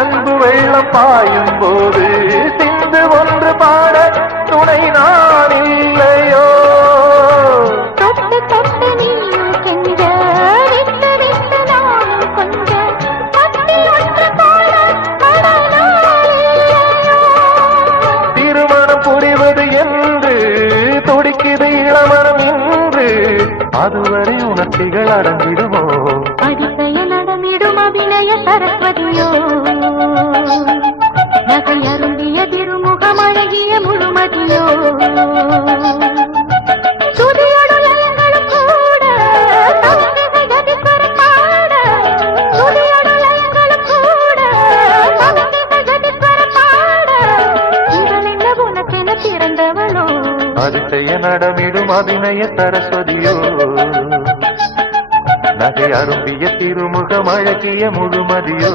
அன்பு வெள்ளம் பாயும் போது சிந்து ஒன்று பாட துணை நான் இல்லையோ. தொட்டு தொட்டு நீயும் செஞ்ச விட்டு விட்டு நானும் கொஞ்ச பத்தில் ஒன்று போல திருமணம் புரிவது என்று துடிக்குது இளமனம் இன்று அதுவரை உணர்ச்சிகள் அடங்கிடுமோ. அதிசய நடமிடும் அபிநய சரஸ்வதியோ நகை அருந்திய திருமுகம் அழகிய முழுமதியோ. துதியோடு லயங்களும் கூட தவிர்த்து கதிஸ்வரம் பாட. துதியோடு லயங்களும் கூட தவிர்த்து கதிஸ்வரம் பாட. இவளென்ன உனக்கென பிறந்தவளோ. அதிசய நடமிடும் அபிநய சரஸ்வதியோ நகை அரும்பிய திருமுகம் அழகிய முழுமதியோ.